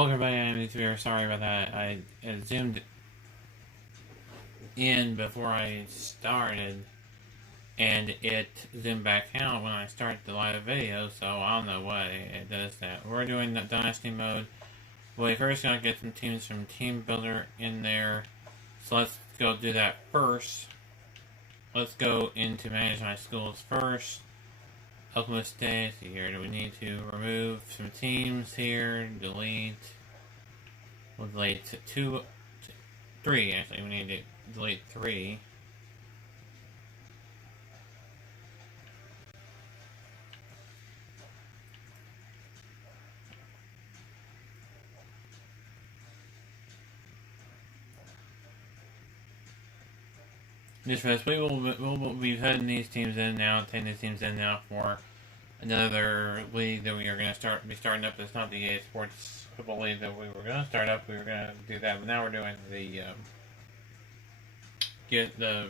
Welcome back, I'm sorry about that. I zoomed in before I started, and it zoomed back out when I started the live video, so I don't know why it does that. We're doing the Dynasty mode. Well, we first gotta get some teams from Team Builder in there, so let's go do that first. Let's go into Manage My Schools first. Ultimate State, here do we need to remove some teams here, delete. We'll delete three actually, we need to delete 3. Just for this, we'll be putting these teams in now, taking these teams in now for another league that we are going to be starting up. It's not the EA Sports Football League that we were going to start up. We were going to do that, but now we're doing the get the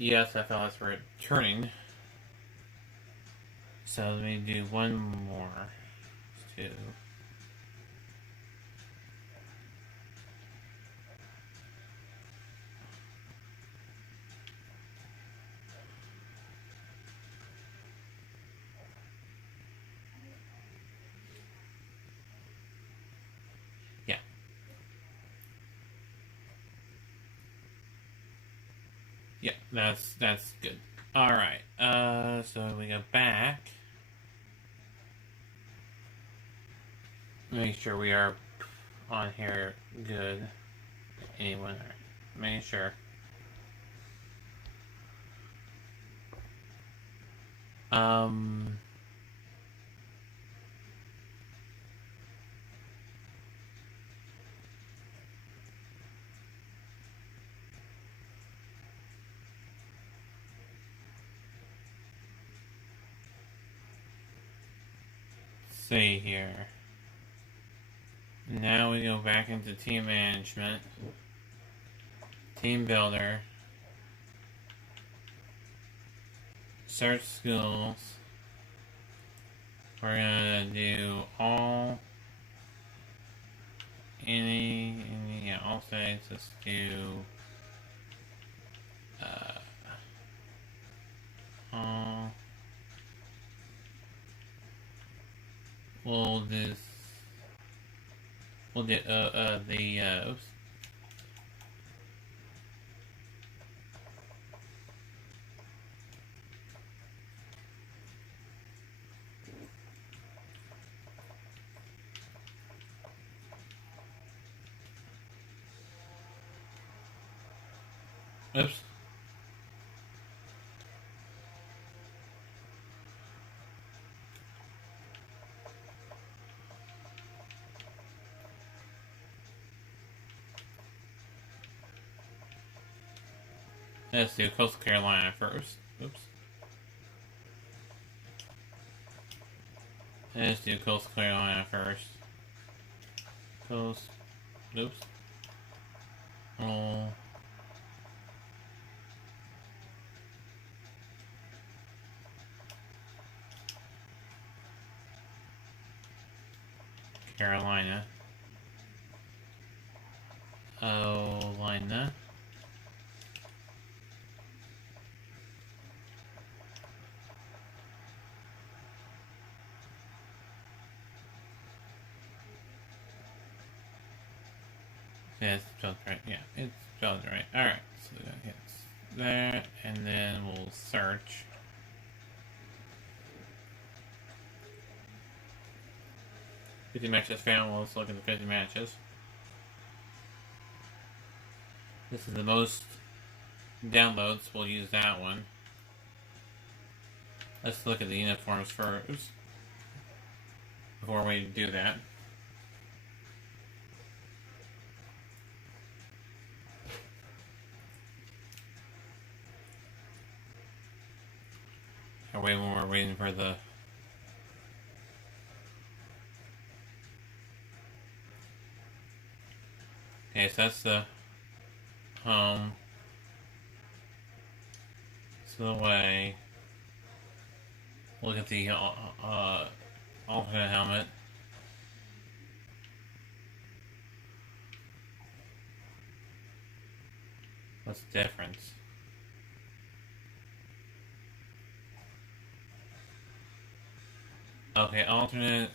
ESFL as we're returning. So let me do one more. 2. Yeah, that's good. Alright, so we go back. Make sure we are on here good. Anyone, make sure. See here. Now we go back into team management, team builder, search schools. We're gonna do all, yeah, all states. Let's do all. We'll do oops. Oops. Let's do Coastal Carolina first. Oops. Let's do Coastal Carolina first. Oops. Oh. Carolina. Olina. Yeah, it's spelled right. Yeah, it's spelled right. Alright, so it's that, and then we'll search. "50 matches found." Well, let's look at the 50 matches. This is the most downloads. We'll use that one. Let's look at the uniforms first before we do that. When we're waiting for the okay, so that's the home. So the way. Look at the alternate helmet. What's the difference? Okay, alternate.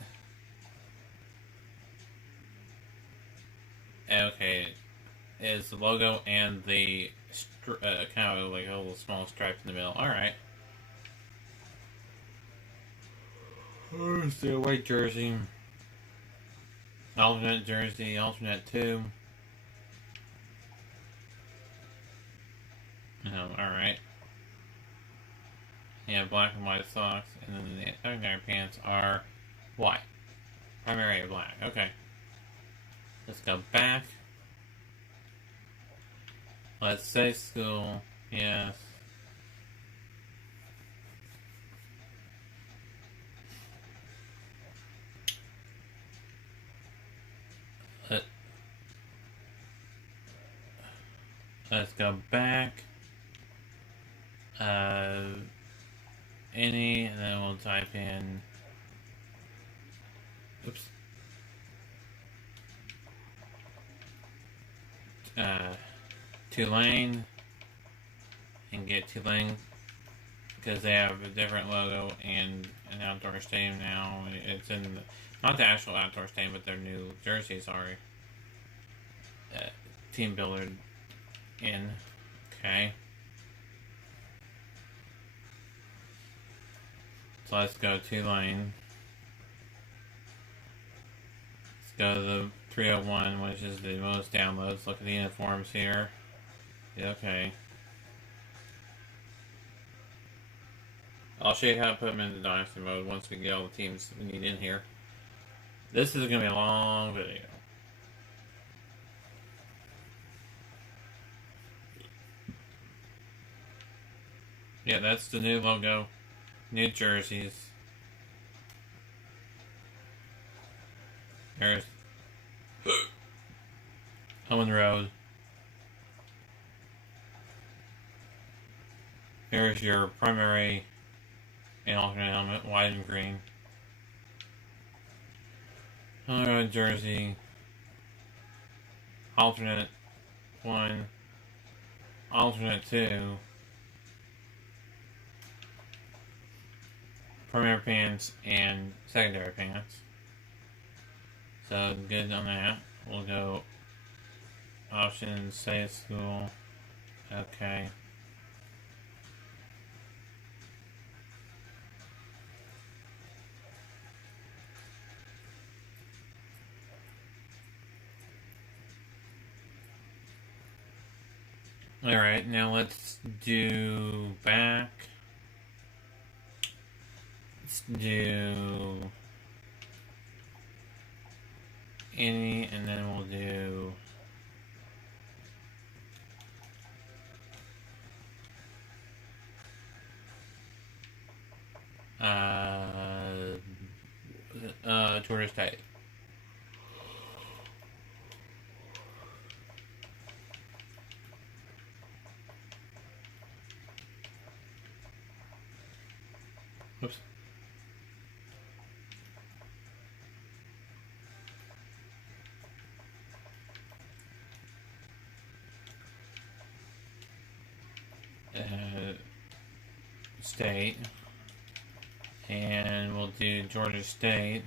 Okay, is the logo and the kind of like a little small stripe in the middle. All right. Where's the white jersey? Alternate jersey, alternate 2. Oh, alright. Yeah, black and white socks, and then the secondary pants are white. Primary black. Okay. Let's go back. Let's say school. Yes. Let's go back. Any, and then we'll type in. Oops. Tulane, and get Tulane because they have a different logo and an outdoor stadium now. It's in the, not the actual outdoor stadium, but their new jerseys are team builder in. Okay. So let's go Tulane. Let's go to the 301, which is the most downloads. Look at the uniforms here. Okay. I'll show you how to put them into Dynasty mode once we get all the teams we need in here. This is going to be a long video. Yeah, that's the new logo. New jerseys. There's Home Road. Here's your primary and alternate helmet, white and green. Home Road jersey. Alternate 1. Alternate 2. Primary pants and secondary pants. So good on that. We'll go options, say at school. Okay. Alright, now let's do back. Let's do any, and then we'll do Georgia State. Oops. State, and we'll do Georgia State.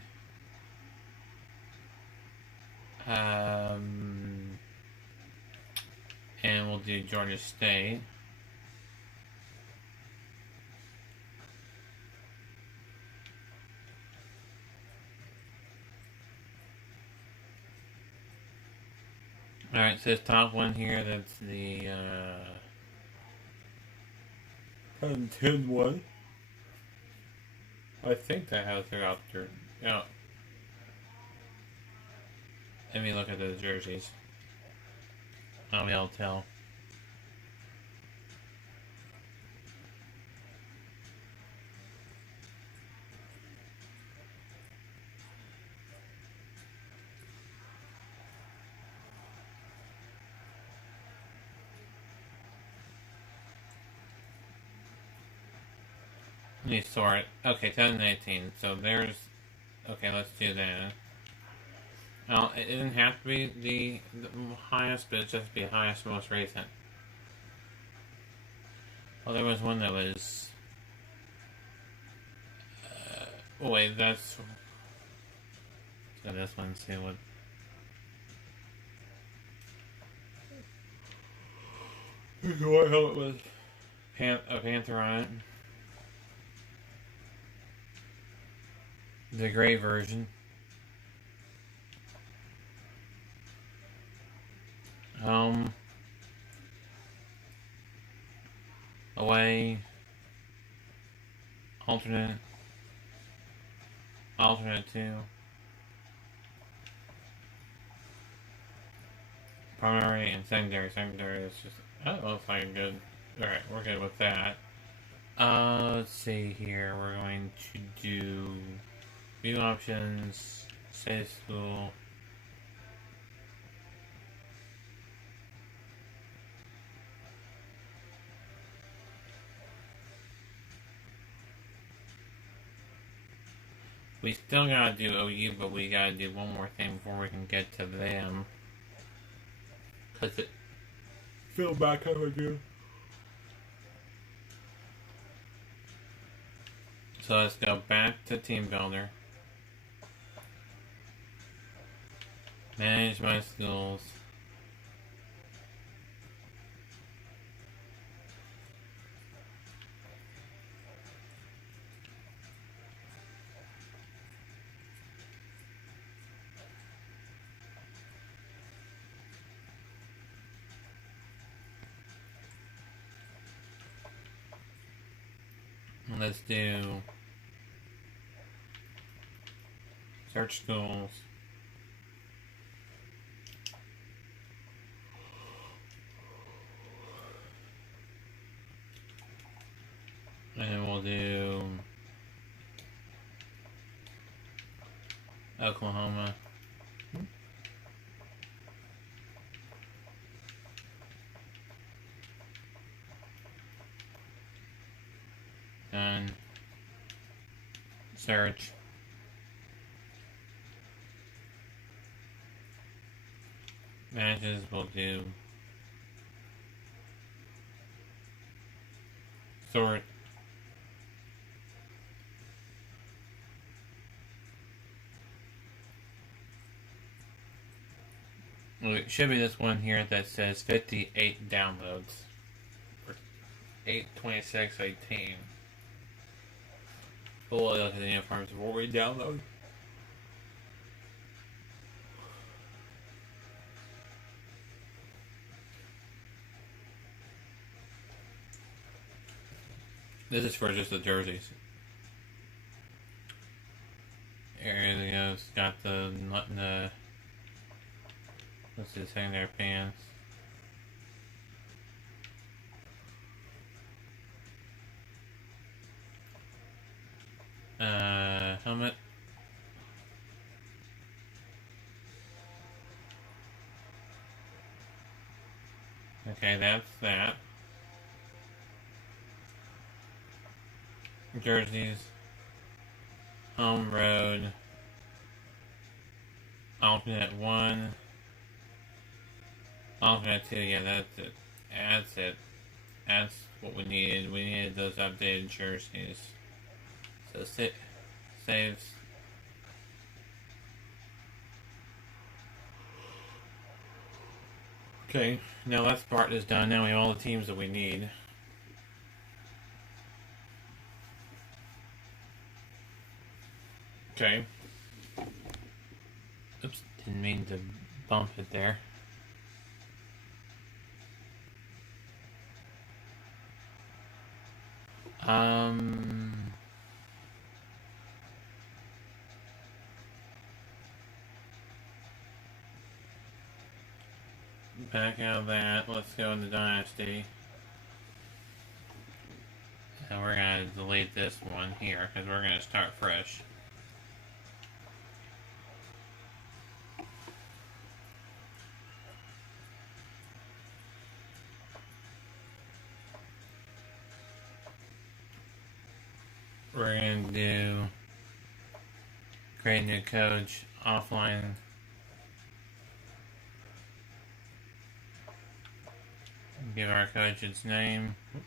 And we'll do Georgia State. Alright, so this top one here, that's the 10 one. I think that has their out there. Yeah. Let me look at those jerseys. I'll be able to tell. Let me sort. Okay, 2018. So there's. Okay, let's do that. Well, it didn't have to be the highest, but it just be highest most recent. Well, there was one that was. Wait, that's. So this one, see what. What helmet was a panther on it. The gray version. Away. Alternate 2. Primary and secondary. Secondary is just. That looks like good. Alright, we're good with that. Let's see here. We're going to do view options, say school. We still gotta do OU, but we gotta do one more thing before we can get to them. Cause it feel back over again. So let's go back to Team Builder. Manage my schools. Let's do search schools. And we'll do Oklahoma. Done. Search. Matches we'll do sort. It should be this one here that says 58 downloads. 8/26/18. We'll look at the uniforms before we download. This is for just the jerseys. Here it goes. Got the what's this secondary pants? Helmet. Okay, that's that. Jerseys. Home road. Alternate 1. Alternate 2, yeah, that's it. That's it. That's what we needed. We needed those updated jerseys. So saves. Okay, now that part is done. Now we have all the teams that we need. Okay. Oops, didn't mean to bump it there. Back out of that, let's go into Dynasty. And we're going to delete this one here, because we're going to start fresh. We're going to do create new coach, offline. Give our coach its name. Oops.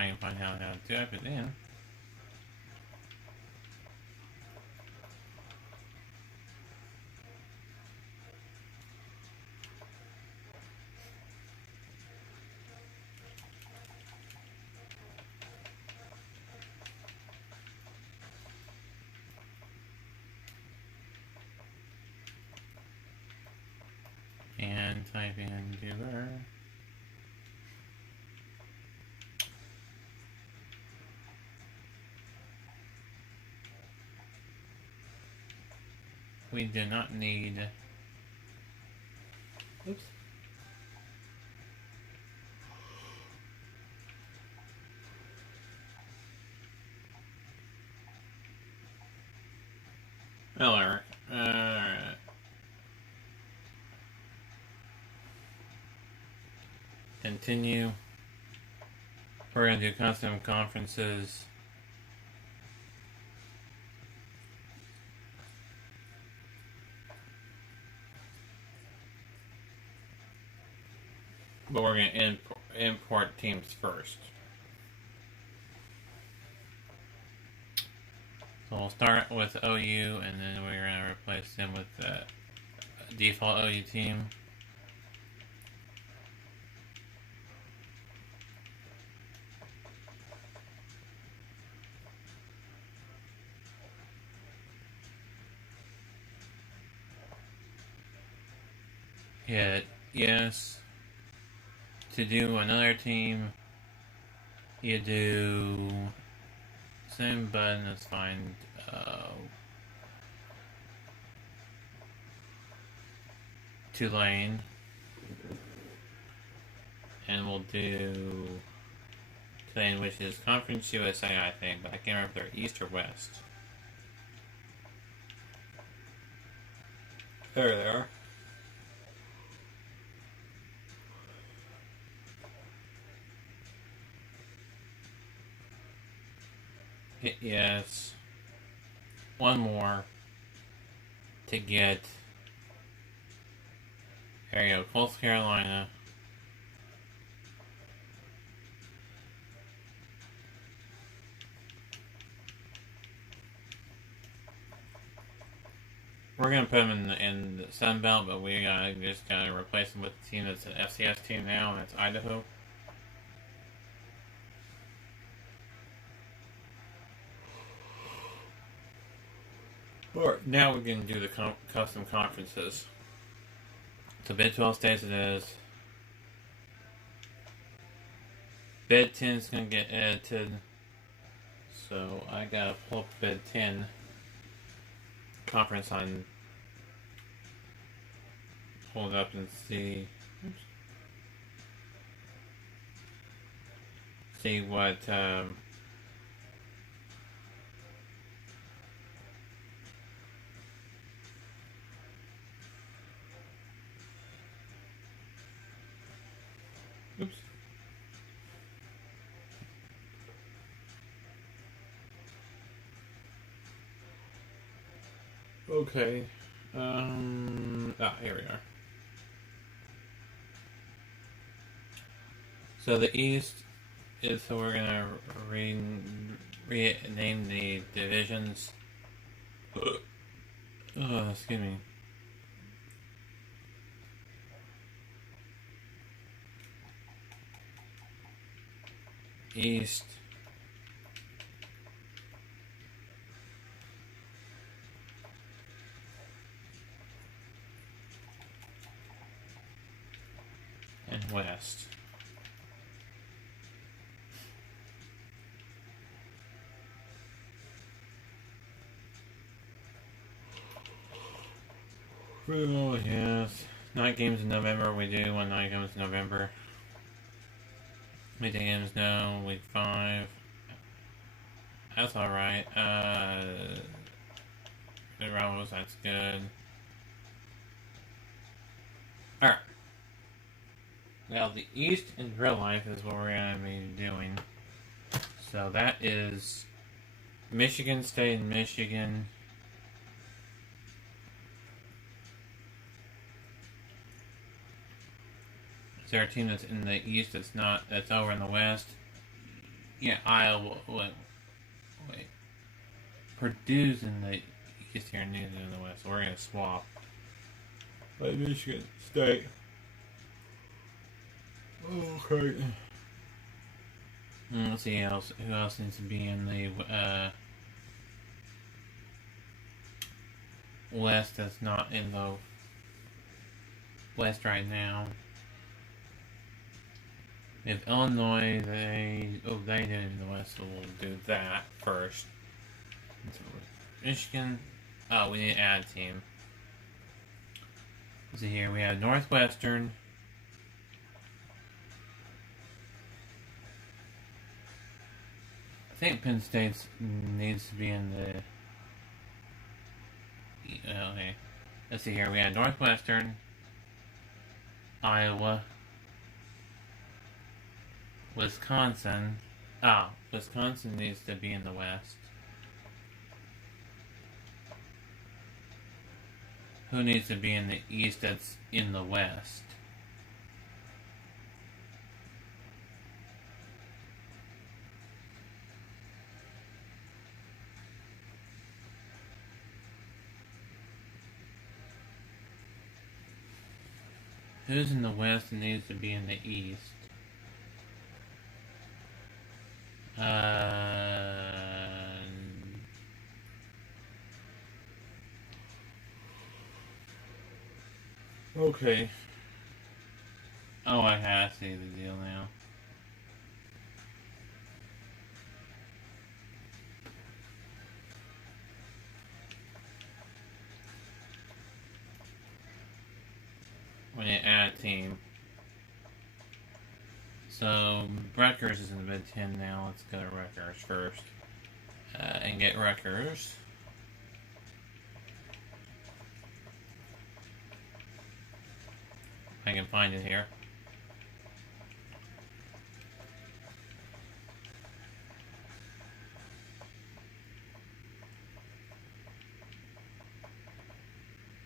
I can find out how to type it in. And type in dealer. We do not need. Oops. Well, Eric. Alright. Continue. We're going to do custom conferences. But we're going to import teams first. So we'll start with OU, and then we're going to replace them with the default OU team. Hit yes. To do another team, you do same button. Let's find Tulane, and we'll do Tulane, which is Conference USA, I think, but I can't remember if they're East or West. There they are. Hit yes. One more to get. There you go, Coastal Carolina. We're gonna put them in the Sun Belt, but we just gotta replace them with the team that's an FCS team now, and that's Idaho. Alright, now we're going to do the custom conferences. So Big 12 stays it is. Big 10 is going to get edited. So I got to pull up Big 10 conference on. Hold up and see. Oops. See what. Oops. Okay. Here we are. So the East is, so we're gonna rename the divisions. Excuse me. East. And West. Oh, yes. Night games in November. We do one night games in November. Weekday games, no. Week 5. That's alright. The Rivals, that's good. Alright. Now, the East in real life is what we're going to be doing. So that is Michigan State and Michigan. Is there a team that's in the East that's over in the West? Yeah, Iowa. Wait. Purdue's in the east here and News in the west. So we're gonna swap. Like Michigan State. Okay. Let's see who else needs to be in the west that's not in the west right now. If Illinois, they did it in the west, so we'll do that first. So Michigan, we need to add a team. So here we have Northwestern. I think Penn State needs to be in the. Okay, let's see here. We have Northwestern, Iowa, Wisconsin. Wisconsin needs to be in the west. Who needs to be in the east that's in the west? Who's in the west and needs to be in the east? Okay. Oh, I see the deal now. When you add a team. So, Rutgers is in the Big Ten now. Let's go to Rutgers first. And get Rutgers. I can find it here.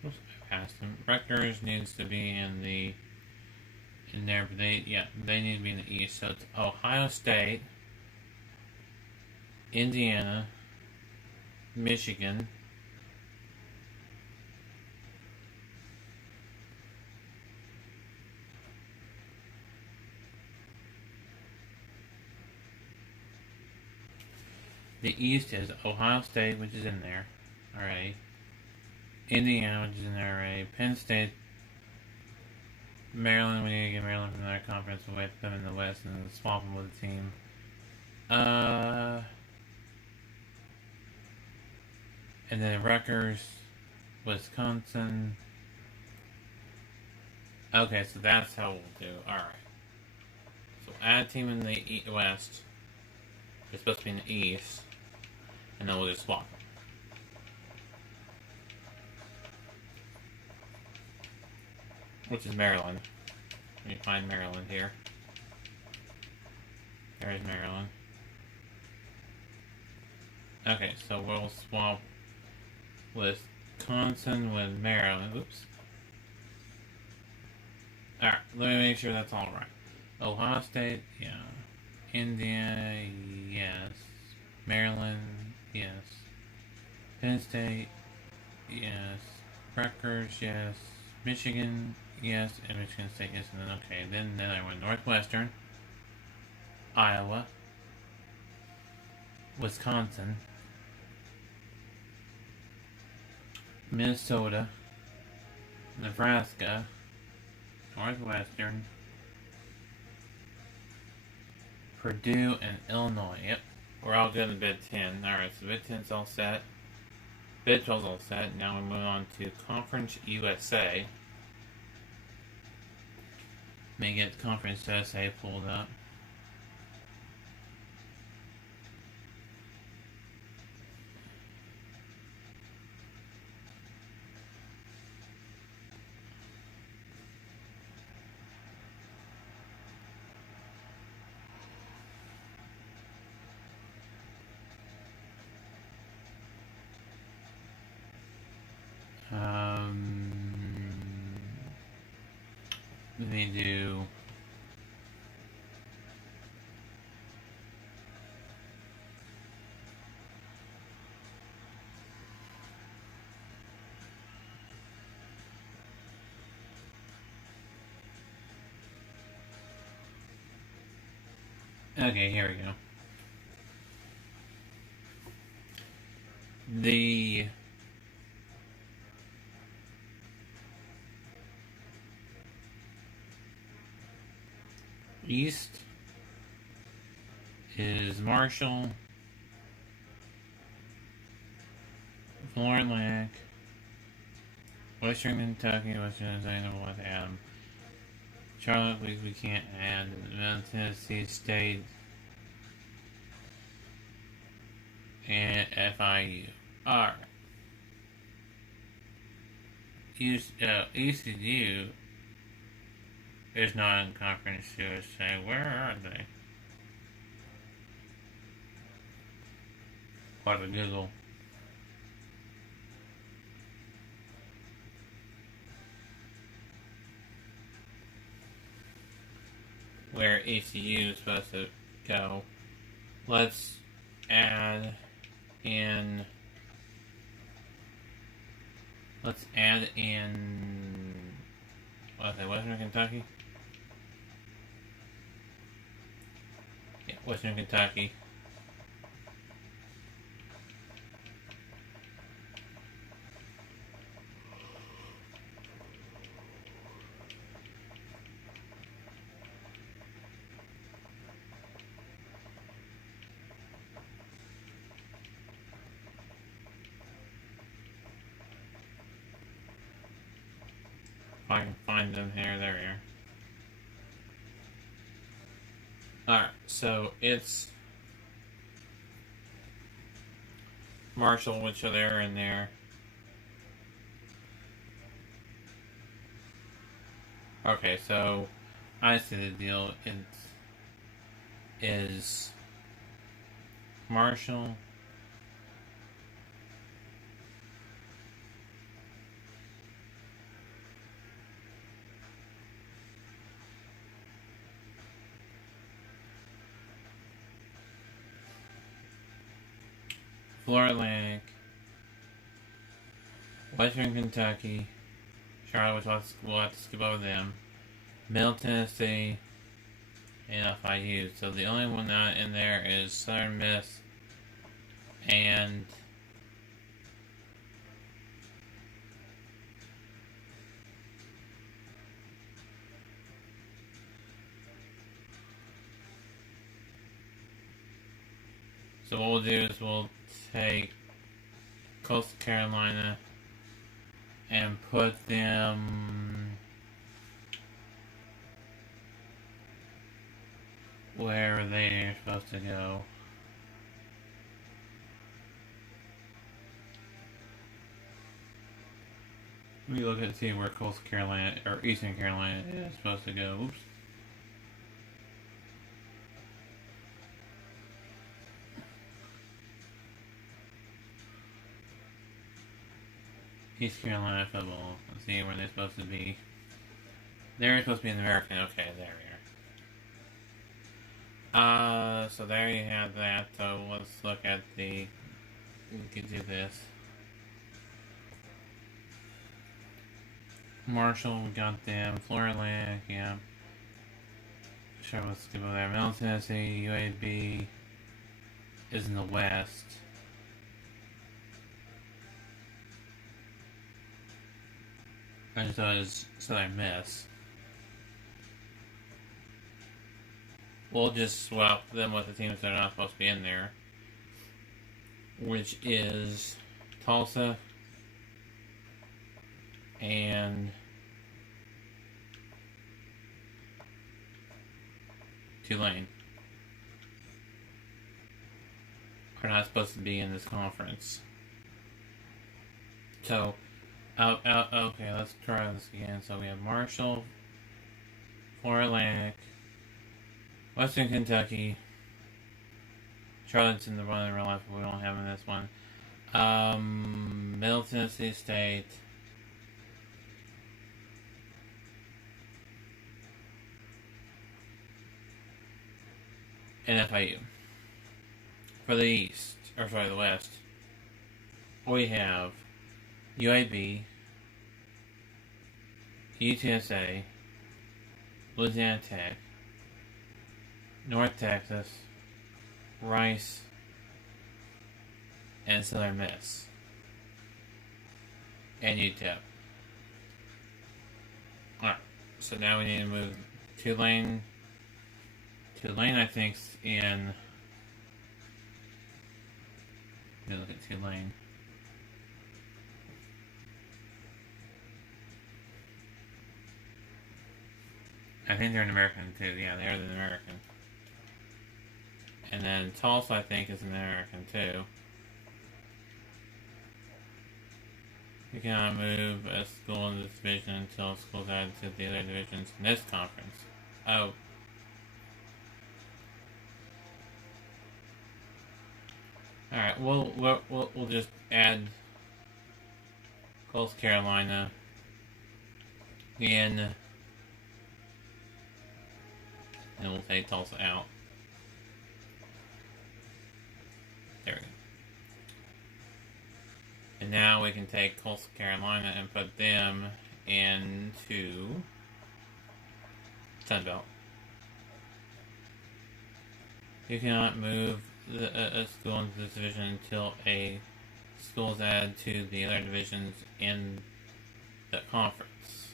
Oops, I passed them. Rutgers needs to be in there, but they need to be in the east. So it's Ohio State, Indiana, Michigan, the east is Ohio State, which is in there, alright. Indiana, which is in there already. Penn State, Maryland, we need to get Maryland from their conference away from them in the west and then swap them with a team. And then Rutgers, Wisconsin. Okay, so that's how we'll do. Alright. So add a team in the west. It's supposed to be in the east. And then we'll just swap them. Which is Maryland. Let me find Maryland here. There's Maryland. Okay, so we'll swap Wisconsin with Maryland. Oops. Alright, let me make sure that's alright. Ohio State, yeah. Indiana, yes. Maryland, yes. Penn State, yes. Rutgers, yes. Michigan, yes. And Michigan State, yes. And then, okay, then I went Northwestern, Iowa, Wisconsin, Minnesota, Nebraska, Northwestern, Purdue, and Illinois. Yep. We're all good in the Big Ten. Alright, so Big Ten's all set. Big 12's all set. Now we move on to Conference USA. Let me get Conference USA pulled up. Let me do Okay, here we go. The East is Marshall, Florida, Western Kentucky, Western Tennessee, with Adam. Charlotte, we can't add. Middle Tennessee State and FIU. Alright. ECU is not in Conference USA. Where are they? What a Google. Where ECU is supposed to go. Let's add in. Let's add in. What's that? Western Kentucky? Yeah, Western Kentucky. If I can find them here, there we are. Alright, so it's Marshall, which are there and there. Okay, so I see the deal. It is Marshall, Florida Atlantic, Western Kentucky, Charlotte, which we'll have to skip over them, Middle Tennessee, and FIU. So the only one not in there is Southern Miss and so what we'll do is we'll take Coastal Carolina and put them where they're supposed to go. Let me look and see where Coastal Carolina or Eastern Carolina is supposed to go. Oops. East Carolina football. Let's see where they're supposed to be. They're supposed to be in the American. Okay, there we are. So there you have that. So let's look at the. We can do this. Marshall, we got them. Florida Atlantic, yeah. Sure, let's go there. Middle Tennessee, UAB is in the West. I just thought it was Southern Miss. We'll just swap them with the teams that are not supposed to be in there, which is Tulsa and Tulane. Are not supposed to be in this conference. So, okay, let's try this again. So we have Marshall, Florida Atlantic, Western Kentucky, Charlotte's in the one in real life, but we don't have in this one. Middle Tennessee State, and FIU. For the East, or sorry, the West, we have UAB, UTSA, Louisiana Tech, North Texas, Rice, and Southern Miss. And UTEP. Alright, so now we need to move Tulane. Tulane, I think, is in. Let me look at Tulane. I think they're an American too. Yeah, they're an American. And then Tulsa, I think, is an American too. You cannot move a school in this division until a school is added to the other divisions in this conference. Oh. Alright, we'll just add Coastal Carolina in, and we'll take Tulsa out. There we go. And now we can take Coastal Carolina and put them into Sunbelt. You cannot move a school into this division until a school is added to the other divisions in the conference.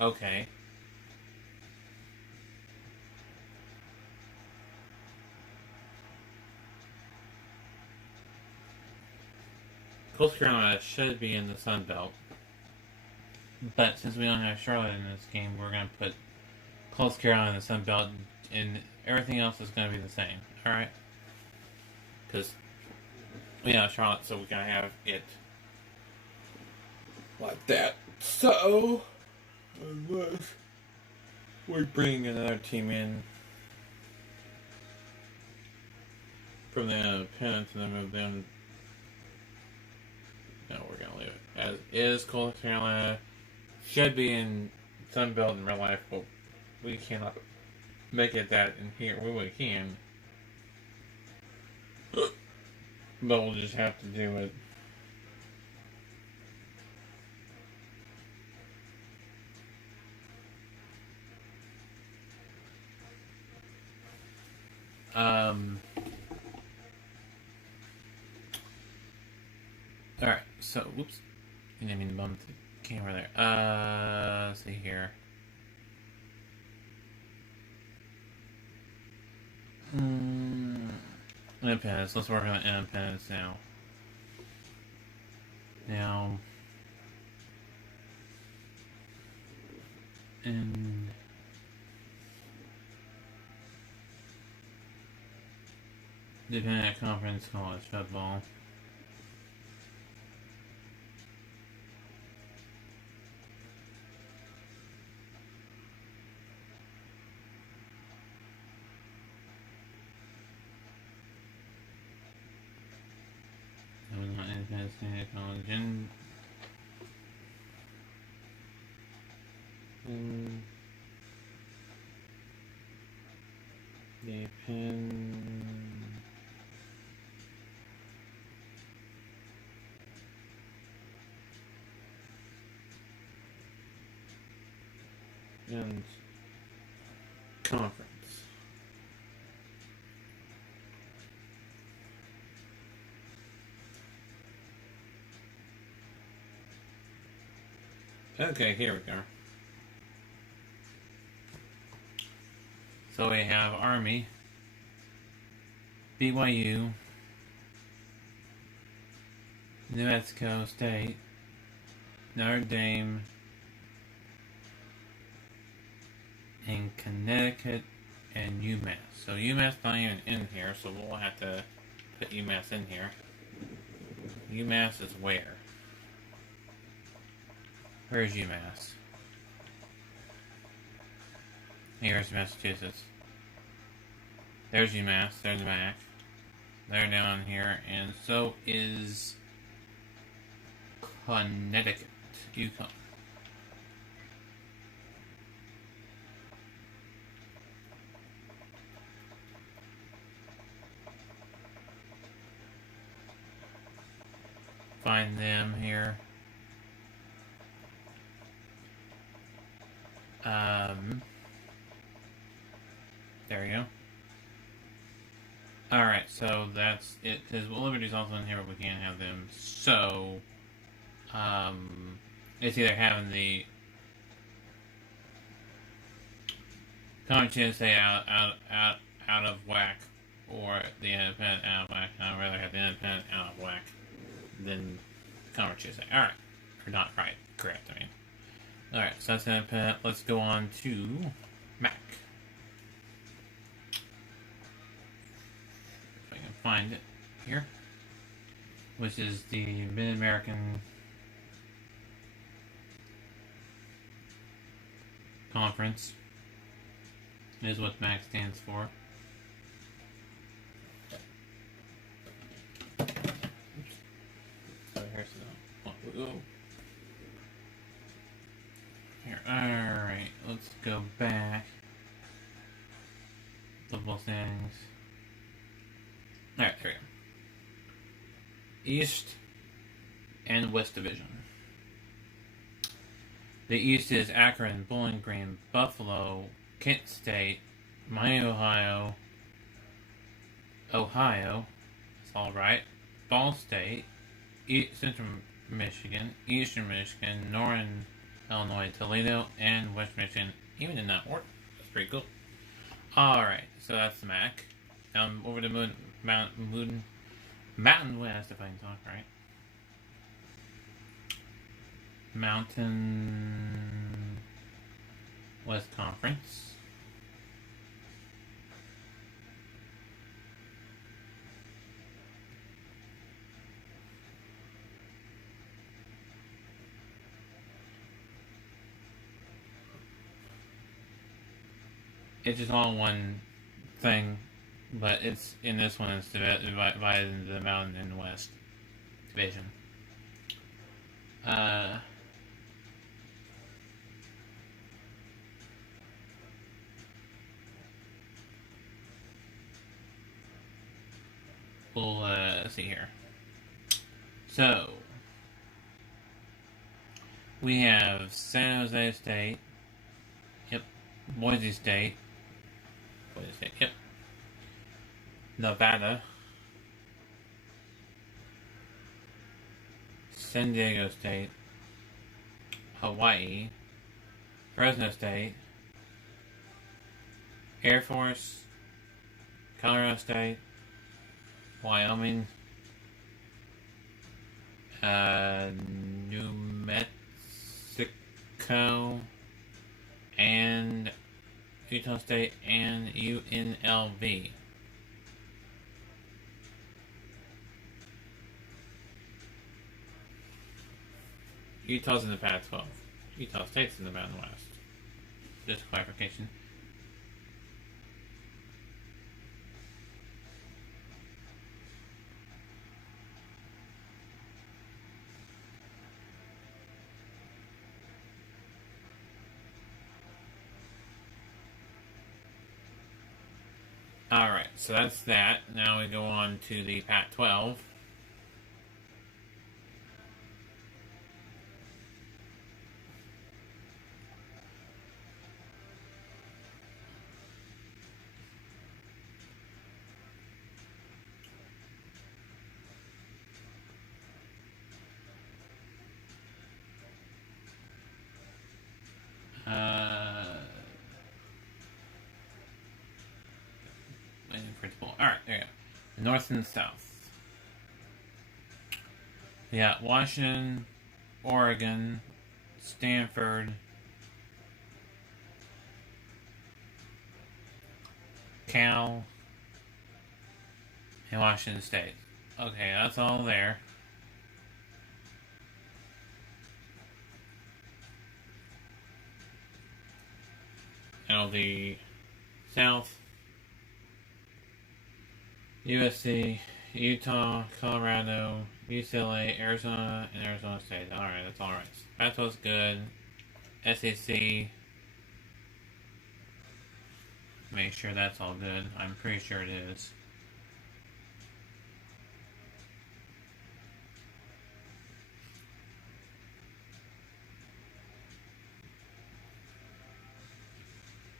Okay. Coastal Carolina should be in the Sun Belt. But since we don't have Charlotte in this game, we're going to put Coastal Carolina in the Sun Belt, and everything else is going to be the same. Alright? Because we have Charlotte, so we're going to have it like that. So, unless we're bringing another team in from the Independents and then move them. No, we're going to leave it as is. Coastal Carolina should be in Sunbelt in real life, but we cannot make it that in here. We can, but we'll just have to do it. Alright, so, whoops. I didn't mean to bump the camera there. Let's see here. Independence. Let's work on Independence now. And Independent Conference College Football. Independent College and the pen and conference. Okay, here we go. So we have Army, BYU, New Mexico State, Notre Dame, and Connecticut, and UMass. So UMass not even in here, so we'll have to put UMass in here. UMass is where? Where's UMass? Here's Massachusetts. There's UMass. There's Mac. They're down here, and so is Connecticut, UConn. Find them here. There you go. Alright, so that's it. Because Liberty's also in here, but we can't have them. So, it's either having the Conference USA out of whack, or the Independent out of whack. I'd rather have the Independent out of whack than Conference USA. Alright. Or not right. Correct, I mean. Alright, so that's Independent. Let's go on to MAC. If I can find it here. Which is the Mid-American Conference. Is what MAC stands for. Oops. Here, alright, let's go back. Football standings. Alright, there we go. East and West Division. The East is Akron, Bowling Green, Buffalo, Kent State, Miami, Ohio, that's all right, Ball State, Central Michigan, Eastern Michigan, Northern Illinois, Toledo, and West Michigan. Even in that order. That's pretty cool. Alright, so that's the MAC. Now over to Mountain West, if I can talk right. Mountain West Conference. It's just all one thing, but it's in this one it's divided into the Mountain and West Division. We'll see here. So we have San Jose State. Yep. Boise State. Yep. Nevada. San Diego State. Hawaii. Fresno State. Air Force. Colorado State. Wyoming. New Mexico. And Utah State and UNLV. Utah's in the Pac-12. Utah State's in the Mountain West. Just a clarification. Alright, so that's that. Now we go on to the Pac-12. Alright, there you go. The North and the South. We got Washington, Oregon, Stanford, Cal, and Washington State. Okay, that's all there. Now the South. USC, Utah, Colorado, UCLA, Arizona, and Arizona State. Alright, that's alright. Pac-12's good. SEC. Make sure that's all good. I'm pretty sure it is.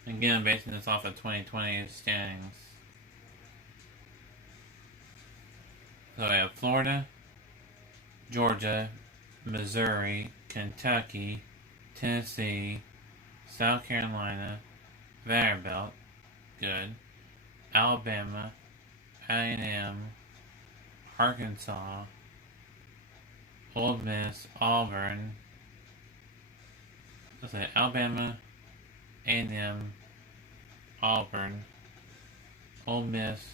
Again, I'm basing this off of 2020 standings. So we have Florida, Georgia, Missouri, Kentucky, Tennessee, South Carolina, Vanderbilt, good, Alabama, A&M, Arkansas, Ole Miss, Auburn. Let's say Alabama, A&M, Auburn, Ole Miss,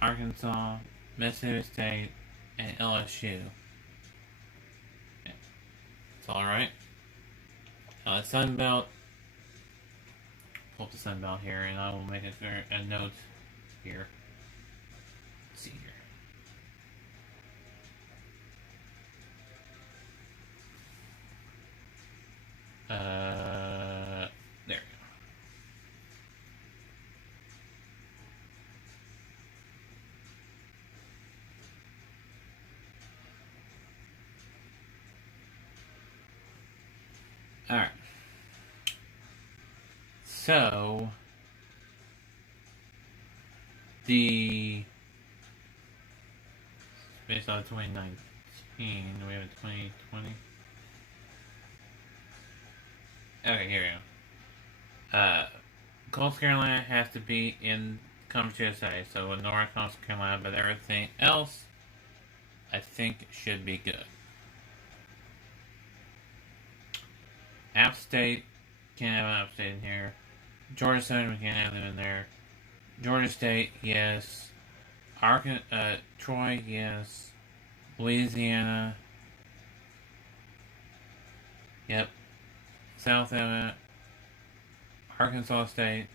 Arkansas, Mississippi State, and LSU. It's alright. Sun Belt. Pull up the Sun Belt here, and I will make a note here. Let's see here. There we go. Alright. So, based on 2019, do we have a 2020? Okay, here we go. Coastal Carolina has to be in Conference USA, so North Coastal Carolina, but everything else, I think, should be good. App State, can't have App State in here. Georgia Southern, we can't have them in there. Georgia State, yes. Troy, yes. Louisiana, yep. South Alabama, Arkansas State,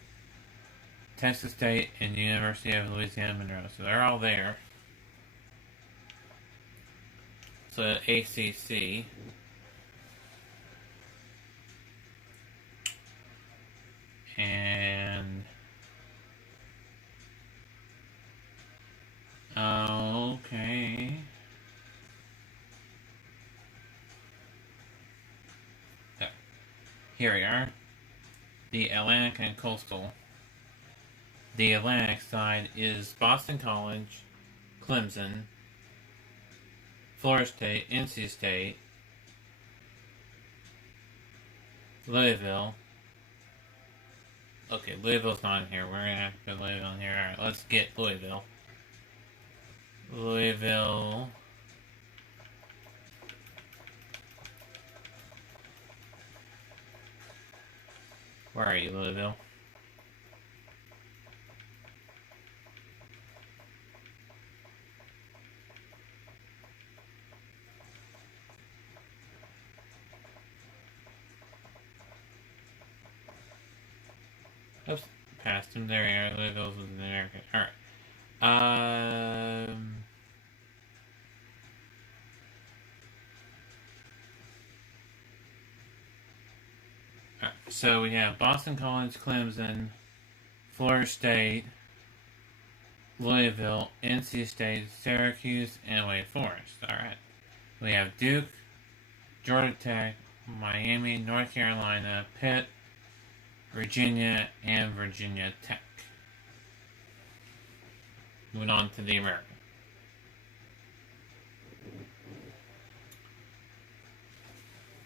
Texas State, and the University of Louisiana Monroe. So they're all there. So ACC. And okay. Here we are. The Atlantic and Coastal. The Atlantic side is Boston College, Clemson, Florida State, NC State, Louisville. Okay, Louisville's not in here. We're gonna have to put Louisville in here. Alright, let's get Louisville. Louisville. Where are you, Louisville? Oops, passed him. There we are. Louisville's in there. Alright. So we have Boston College, Clemson, Florida State, Louisville, NC State, Syracuse, and Wake Forest. Alright. We have Duke, Georgia Tech, Miami, North Carolina, Pitt, Virginia, and Virginia Tech. Moving on to the American.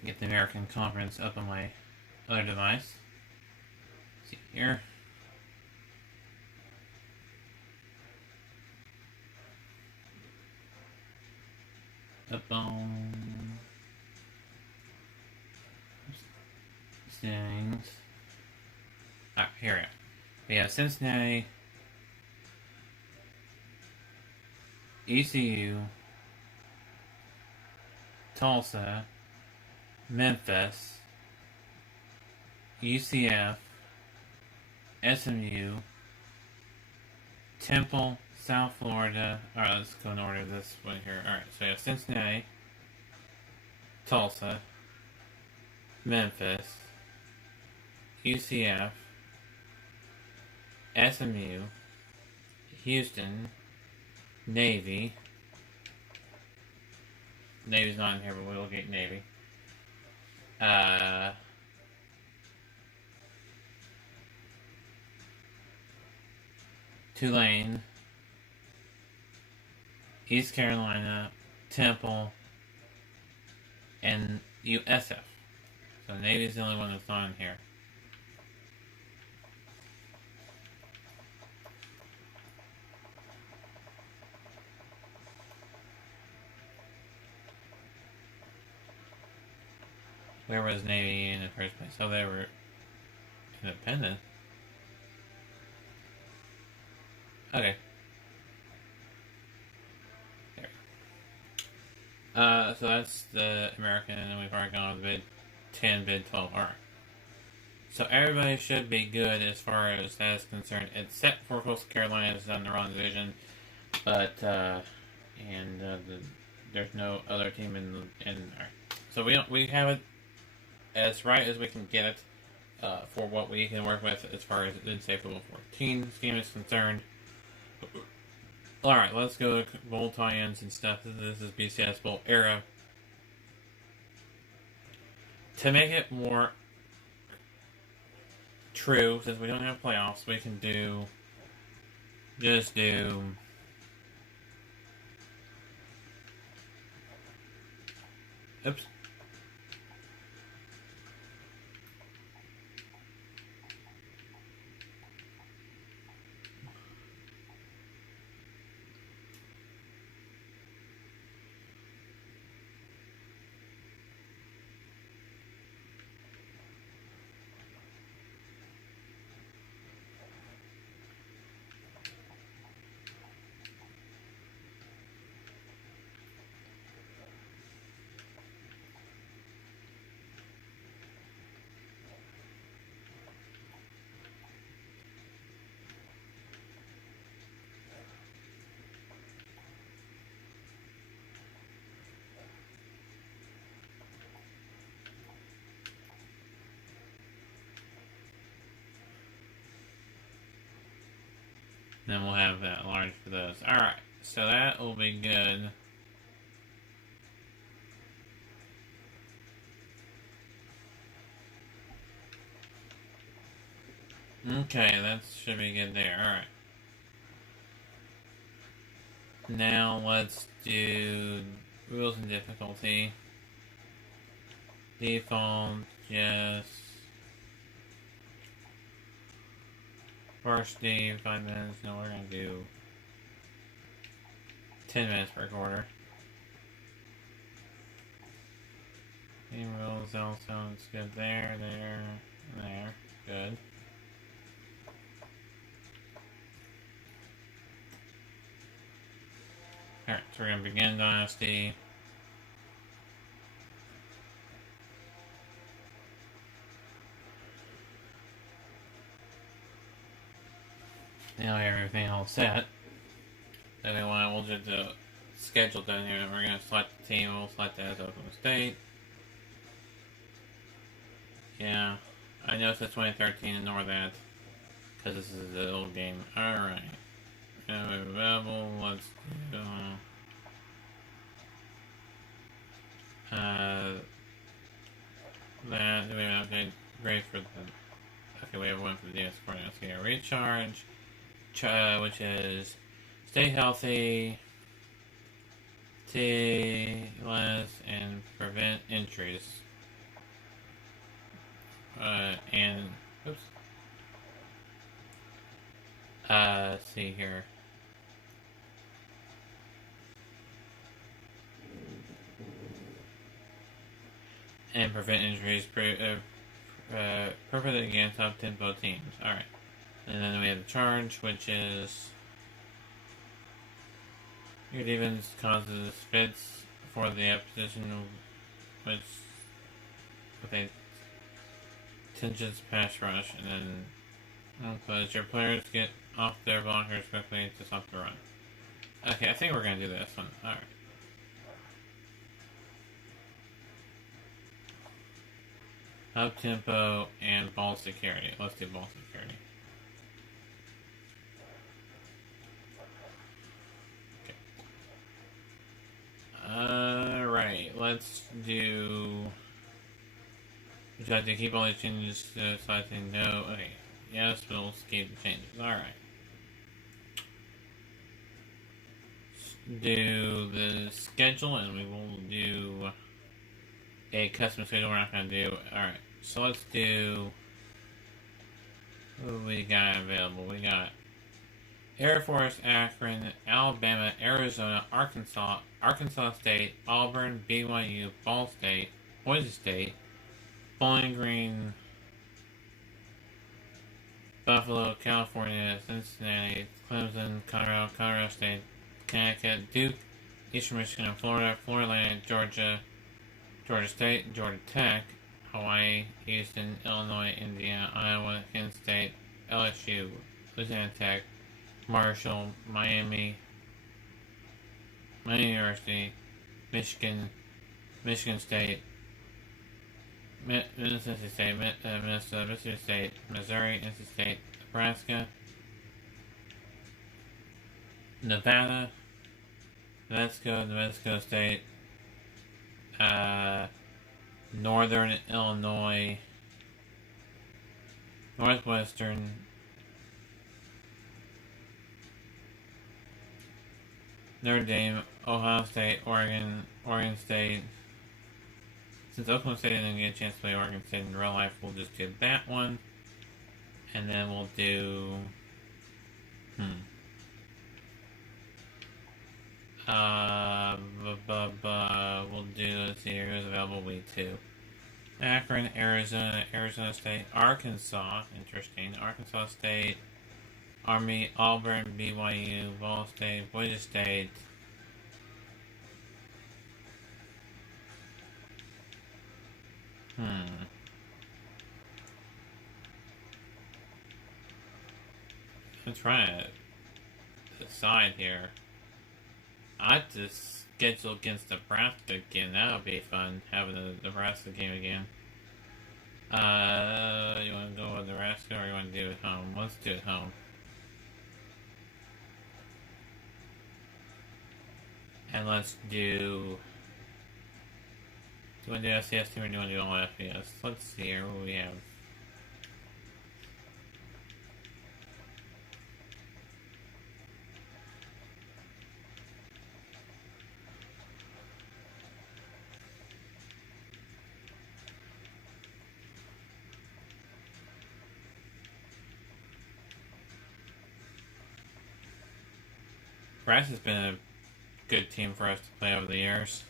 Get the American Conference up on my other device. Let's see here. Up on standings. Alright, here we go. We have Cincinnati, ECU, Tulsa, Memphis, UCF, SMU, Temple, South Florida. Alright, let's go in order this one here. Alright, so we have Cincinnati, Tulsa, Memphis, UCF, SMU, Houston, Navy. Navy's not in here, but we'll get Navy. Tulane, East Carolina, Temple, and USF. So Navy's the only one that's on here. Where was Navy in the first place? So they were independent. Okay. There. So that's the American, and then we've already gone with Big 10, Big 12. Alright. So everybody should be good as far as that is concerned, except for Coastal Carolina is on the wrong division. But, there's no other team in there. So we have it as right as we can get it for what we can work with as far as the NCAA 14 scheme is concerned. Alright, let's go to bowl tie-ins and stuff. This is BCS Bowl era. To make it more true, since we don't have playoffs, we can just do oops. Then we'll have that large for those. Alright, so that will be good. Okay, that should be good there. Alright. Now let's do rules and difficulty. Default, yes. Varsity, 5 minutes. No, we're going to do 10 minutes per quarter. Team rules also, it's good there. Good. Alright, so we're going to begin Dynasty. Now we have everything all set. Then we'll just schedule down here. We're going to select the team. We'll select that as Oklahoma State. Yeah, I noticed it's 2013. Ignore that, because this is the old game. Alright. Available. Let's do that. Do we have an update? Great for the. Okay, we have one for the DS4 now. So yeah, recharge. Which is stay healthy, T less, and prevent injuries. And oops. Let's see here. And prevent injuries. Perfect against top tempo teams. Alright. And then we have the charge, which is your defense causes fits for the opposition, which with a tensions pass rush, and then because your players get off their blockers quickly to stop the run. Okay, I think we're gonna do this one. Alright. Up tempo and ball security. Let's do ball security. Alright, let's do. Would you like to keep all these changes selecting no? Okay, yes, we'll keep the changes. Alright. do the schedule, and we will do a custom schedule. We're not going to do. Alright, so let's do. What we got available? We got Air Force, Akron, Alabama, Arizona, Arkansas, Arkansas State, Auburn, BYU, Ball State, Boise State, Bowling Green, Buffalo, California, Cincinnati, Clemson, Colorado State, Connecticut, Duke, Eastern Michigan, Florida, Florida Atlantic, Georgia, Georgia State, Georgia Tech, Hawaii, Houston, Illinois, Indiana, Iowa, Kansas State, LSU, Louisiana Tech, Marshall, Miami University, Michigan, Michigan State, Mississippi State, Minnesota, Mississippi State, Missouri, NC State, Nebraska, Nevada, New Mexico State, Northern Illinois, Northwestern, Notre Dame, Ohio State, Oregon State. Since Oklahoma State didn't get a chance to play Oregon State in real life, we'll just do that one. And then we'll do... we'll do, let's see, here's available week 2. Akron, Arizona, Arizona State, Arkansas, interesting, Arkansas State, Army, Auburn, BYU, Ball State, Boise State, I'm trying to decide here. I'd just schedule against Nebraska again. That would be fun, having the Nebraska game again. You want to go with Nebraska or you want to do it home? Let's do it home. And let's do... Do you want to do FCS team or do you want to do all FBS? Let's see here what we have. Bryce has been a good team for us to play over the years.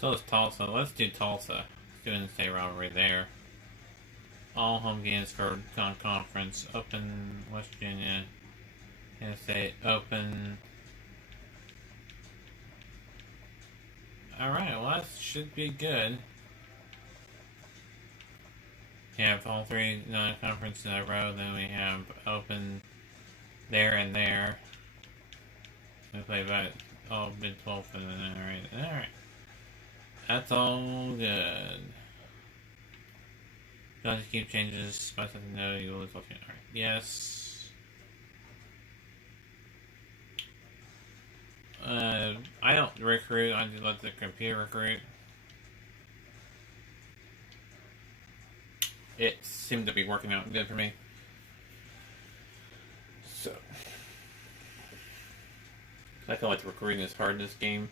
So is Tulsa. Let's do Tulsa. Let's do an in-state rivalry there. All home games for conference. Open West Virginia. In-state open. Alright, well that should be good. We have all 3 non-conference in a row. Then we have open there and there. We play about all mid 12 and then alright. That's all good. Don't have to keep changes. Spice doesn't know you will lose. Alright. Yes. I don't recruit, I just let the computer recruit. It seemed to be working out good for me. So, I feel like the recruiting is hard in this game.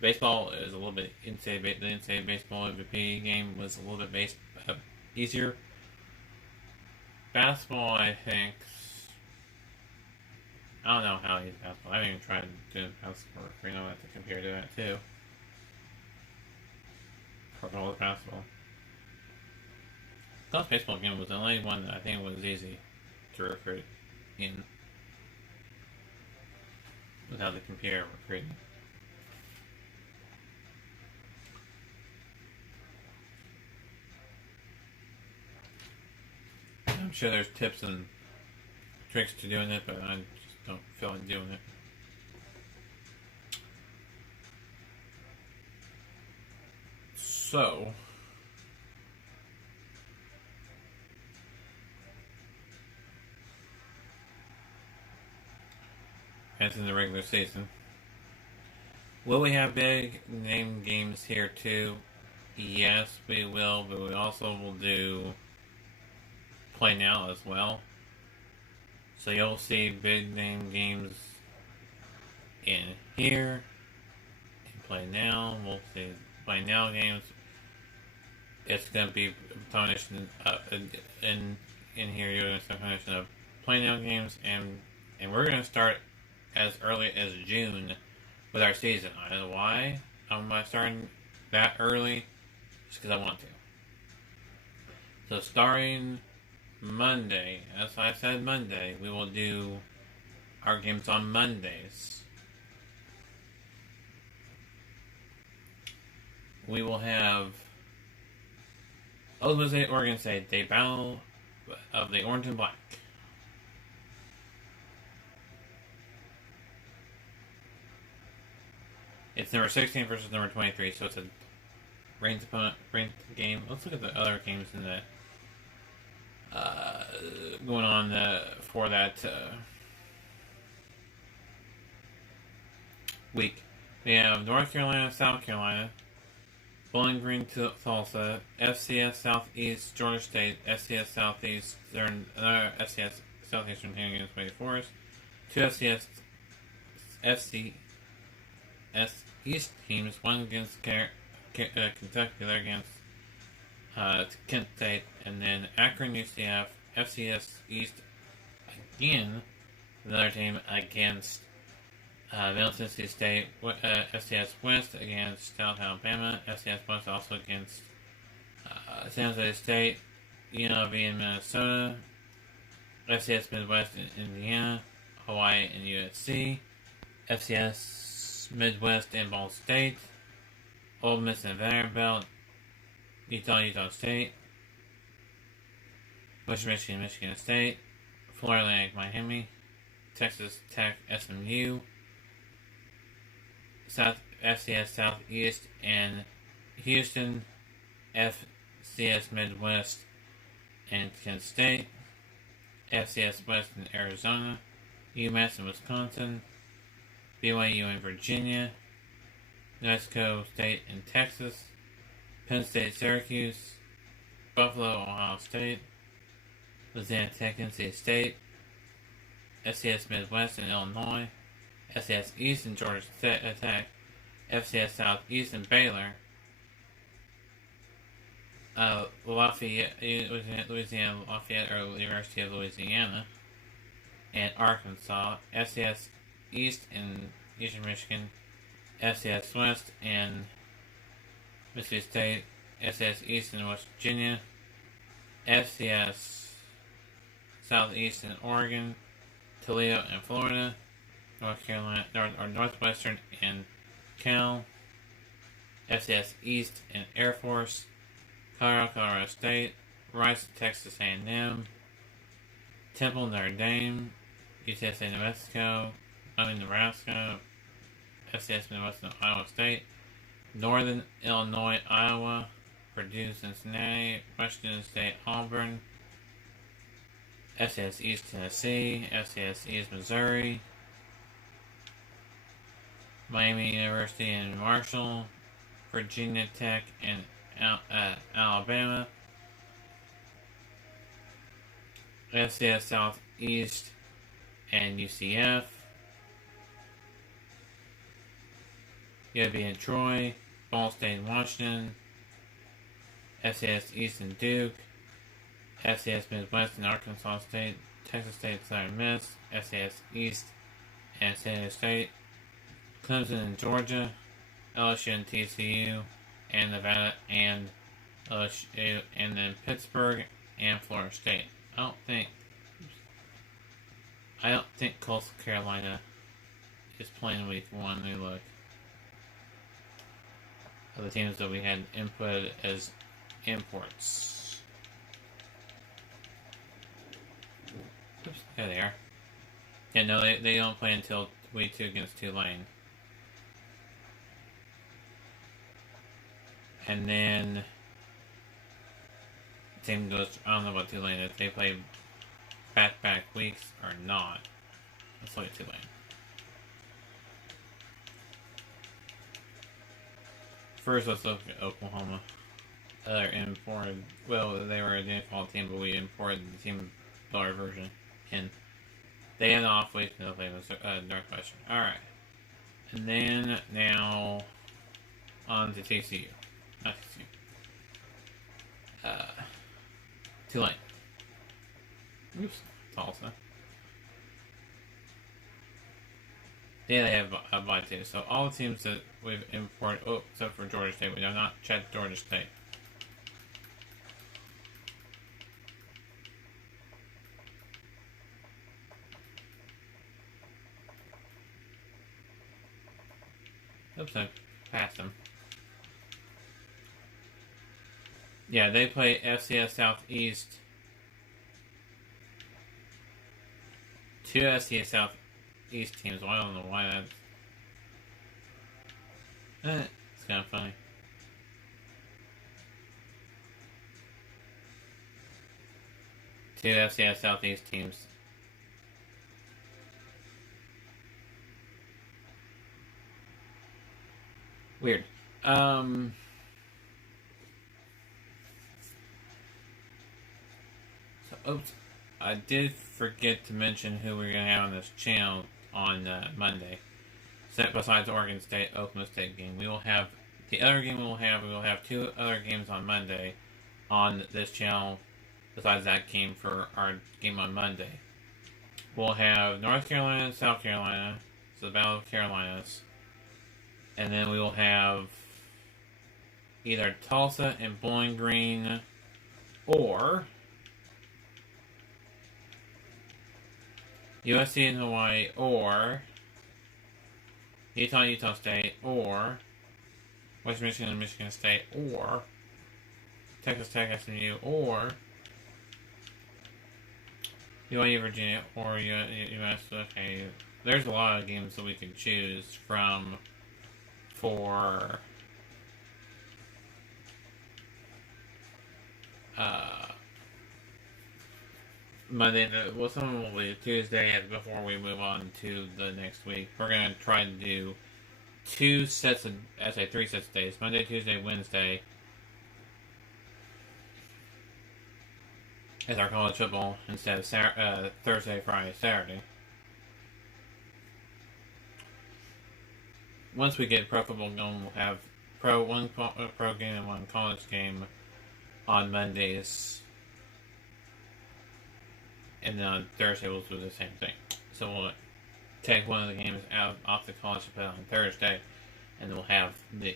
Baseball is a little bit the NCAA baseball MVP game was a little bit easier. Basketball, I think. I don't know how to use basketball. I haven't even tried doing basketball recruiting. I'll have to compare to that too. For all the basketball. College baseball game was the only one that I think was easy to recruit in without the computer recruiting. I'm sure there's tips and tricks to doing it, but I just don't feel like doing it. So, as in the regular season. Will we have big name games here too? Yes, we will, but we also will do Play Now as well. So you'll see big name games in here and play now. We'll see play now games. It's gonna be combination in here. You're gonna start combination of play now games, and we're gonna start as early as June with our season. I don't know why I'm starting that early, just because I want to. So starting Monday, as I said Monday, we will do our games on Mondays. We will have Oklahoma State, Oregon State, the Battle of the Orange and Black. It's number 16 versus number 23, so it's a ranked game. Let's look at the other games in the going on for that week. We have North Carolina, South Carolina, Bowling Green, Tulsa, FCS Southeast, Georgia State, FCS Southeast, another FCS Southeastern team against Wake Forest, two FCS East teams, one against Kentucky, the other against Kent State, and then Akron UCF, FCS East again, another team against Middle Tennessee State, FCS West against South Alabama, FCS West also against San Jose State, UNLV in Minnesota, FCS Midwest in Indiana, Hawaii and USC, FCS Midwest and Ball State, Ole Miss and Vanderbilt, Utah State, Western Michigan, Michigan State, Florida Atlantic, Miami, Texas Tech, SMU, FCS Southeast and Houston, FCS Midwest and Kent State, FCS West in Arizona, UMass in Wisconsin, BYU in Virginia, New Mexico State in Texas, Penn State Syracuse, Buffalo Ohio State, Louisiana Tech NC State, FCS Midwest in Illinois, FCS East in Georgia Tech, FCS Southeast in Baylor, Louisiana Lafayette or University of Louisiana, and Arkansas, FCS East in Eastern Michigan, FCS West in Mississippi State, FCS East in West Virginia, FCS Southeast in Oregon, Toledo in Florida, North Carolina or Northwestern in Cal, FCS East in Air Force, Colorado State, Rice, Texas A&M, Temple, Notre Dame, UTSA, New Mexico, Nebraska, FCS Midwest and Iowa State, Northern Illinois, Iowa, Purdue, Cincinnati, Washington State, Auburn, FCS East, Tennessee, FCS East, Missouri, Miami University and Marshall, Virginia Tech and Alabama, FCS Southeast and UCF, UAB in Troy, Ball State in Washington, FCS East and Duke, FCS Midwest and Arkansas State, Texas State Southern Miss, FCS East and San Diego State, Clemson in Georgia, LSU and TCU, and Nevada and LSU, and then Pittsburgh and Florida State. I don't think Coastal Carolina is playing week 1. Let me look. Of the teams that we had inputted as imports. Oops, there they are. Yeah, no, they don't play until week 2 against Tulane. And then the team goes, I don't know about Tulane, if they play back-to-back weeks or not. Let's look at Tulane. First, let's look at Oklahoma. They're imported. Well, they were a default team, but we imported the team builder version. And they had an off week, and they'll play with Northwestern. Alright. And then now on to TCU. Not TCU. Tulane. Oops. Tulsa. Yeah, they have a bye too. So all the teams that we've imported, except for Georgia State, we have not checked Georgia State. Oops, I passed them. Yeah, they play FCS Southeast. Two FCS Southeast teams. Well, I don't know why that's... it's kind of funny. Two FCS Southeast teams. Weird. Oops. I did forget to mention who we're going to have on this channel on Monday. Besides the Oregon State, Oklahoma State game. We will have the other game we will have two other games on Monday on this channel besides that game for our game on Monday. We'll have North Carolina and South Carolina. So the Battle of Carolinas. And then we will have either Tulsa and Bowling Green or USC and Hawaii or Utah State or West Michigan and Michigan State or Texas Tech SMU or BYU Virginia or US. Okay, there's a lot of games that we can choose from for Monday. Well, some of them will be Tuesday before we move on to the next week. We're going to try to do 3 sets of days. Monday, Tuesday, Wednesday as our college football instead of Thursday, Friday, Saturday. Once we get pro football going, we'll have one pro game and one college game on Mondays. And then on Thursday, we'll do the same thing. So we'll take one of the games off the college and put it on Thursday. And then we'll have the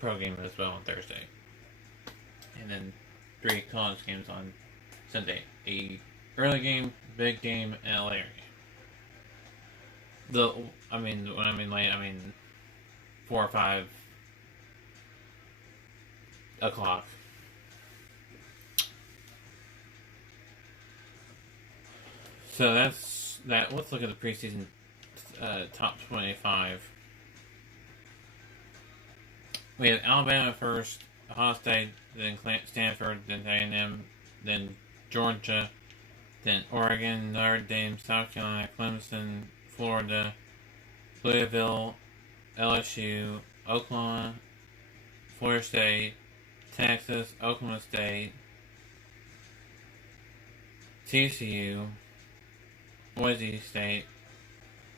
pro game as well on Thursday. And then 3 college games on Sunday. A early game, big game, and a later game. When I mean late, I mean 4 or 5 o'clock. So that's that. Let's look at the preseason top 25. We have Alabama first, Ohio State, then Stanford, then A&M, then Georgia, then Oregon, Notre Dame, South Carolina, Clemson, Florida, Louisville, LSU, Oklahoma, Florida State, Texas, Oklahoma State, TCU, Boise State,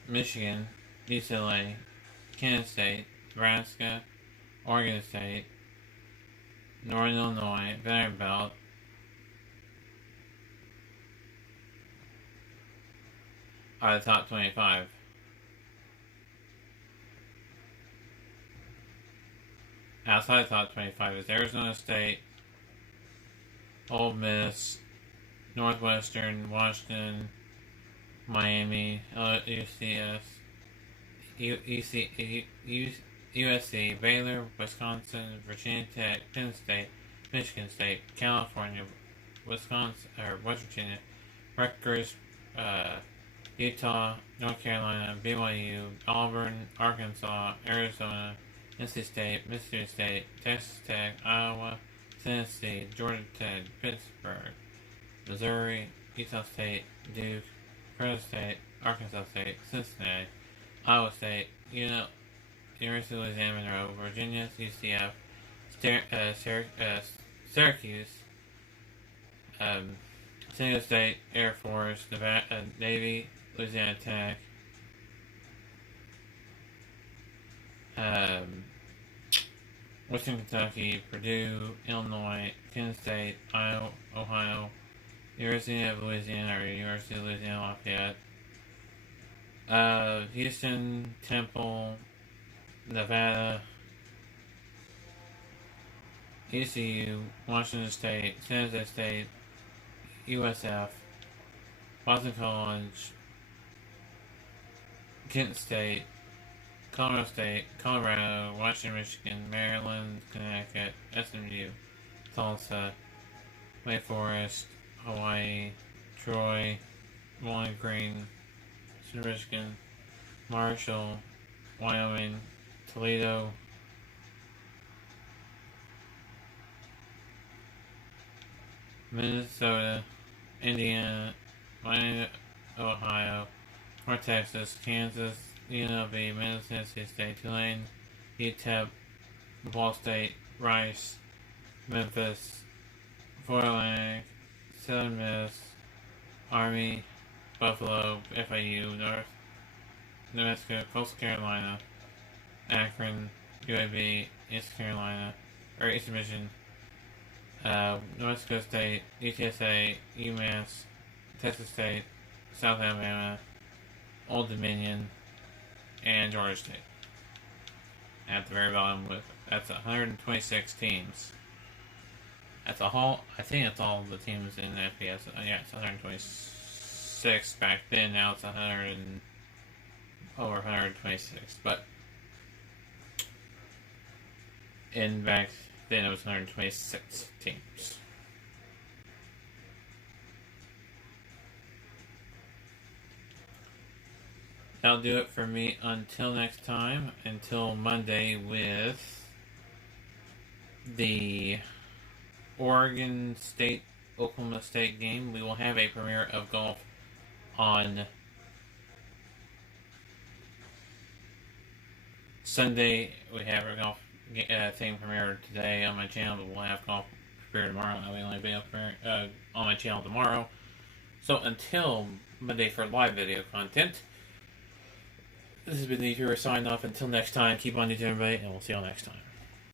Michigan, UCLA, Kansas State, Nebraska, Oregon State, Northern Illinois, Vanderbilt, are the top 25. Outside the top 25 is Arizona State, Ole Miss, Northwestern, Washington, Miami, UCS, USC, Baylor, Wisconsin, Virginia Tech, Penn State, Michigan State, California, Wisconsin, or West Virginia, Rutgers, Utah, North Carolina, BYU, Auburn, Arkansas, Arizona, NC State, Mississippi State, Texas Tech, Iowa, Tennessee, Georgia Tech, Pittsburgh, Missouri, Utah State, Duke, Florida State, Arkansas State, Cincinnati, Iowa State, University of Louisiana Monroe, Virginia, UCF, Syracuse, San Diego State, Air Force, Nevada, Navy, Louisiana Tech, Western Kentucky, Purdue, Illinois, Kansas State, Iowa, Ohio, University of Louisiana or University of Louisiana Lafayette, Houston, Temple, Nevada, ECU, Washington State, San Jose State, USF, Boston College, Kent State, Colorado, Washington, Michigan, Maryland, Connecticut, SMU, Tulsa, Wake Forest, Hawaii, Troy, Bowling Green, Michigan, Marshall, Wyoming, Toledo, Minnesota, Indiana, Miami, Ohio, North Texas, Kansas, UNLV, Tennessee State, Tulane, UTEP, Ball State, Rice, Memphis, Fort Atlantic, Southern Miss, Army, Buffalo, FAU, North New Mexico, Coastal Carolina, Akron, UAB, East Carolina, or Eastern Michigan, New Mexico State, UTSA, UMass, Texas State, South Alabama, Old Dominion, and Georgia State. At the very bottom, that's 126 teams. That's a whole. I think that's all the teams in the FBS. Yeah, it's 126 back then. Now it's 100 and over 126. But in back then it was 126 teams. That'll do it for me until next time. Until Monday with the Oregon State Oklahoma State game. We will have a premiere of golf on Sunday. We have our golf thing premiere today on my channel, but we'll have golf premiere tomorrow. I will only be up on my channel tomorrow. So until Monday for live video content, this has been the viewer sign off. Until next time, keep on YouTube, everybody, and we'll see you all next time.